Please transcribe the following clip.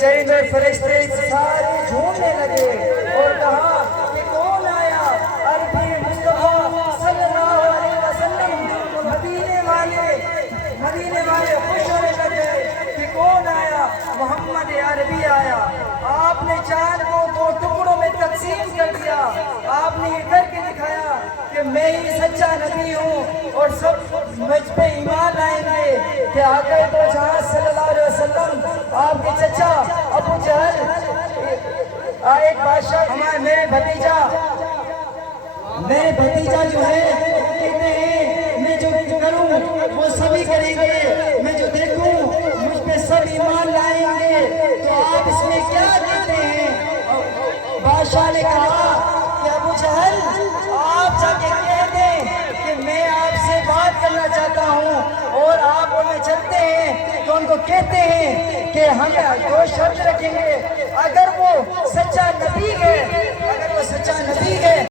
چرند اور فرشتے سارے جھومنے لگے اور کہا کہ کون آیا؟ عربی مصطفیٰ صلی اللہ علیہ وسلم مدینے والے خوش ہونے لگے کہ کون آیا؟ محمد عربی آیا۔ آپ نے چاند کو دو ٹکڑوں میں تقسیم کر دیا، آپ نے یہ کر کے دکھایا کہ میں ہی سچا نبی ہوں اور سب مجھ پہ ایمان لائیں گے کہ آقا دو جہاں صلی اللہ علیہ وسلم آپ کے چچا ابو جہل ایک بادشاہ ہمارے میرے بھتیجا جو ہے کہتے ہیں میں جو کروں وہ سبھی کریں گے، میں جو دیکھوں مجھ پہ سب ایمان لائیں گے، تو آپ اس میں کیا کہتے ہیں؟ بادشاہ نے کہا کہ ابو جہل آپ جا کے کہہ دیں کہ میں آپ سے بات کرنا چاہتا ہوں، اور آپ انہیں چلتے ہیں تو ان کو کہتے ہیں کہ ہم دو شرط رکھیں گے، اگر وہ سچا نبی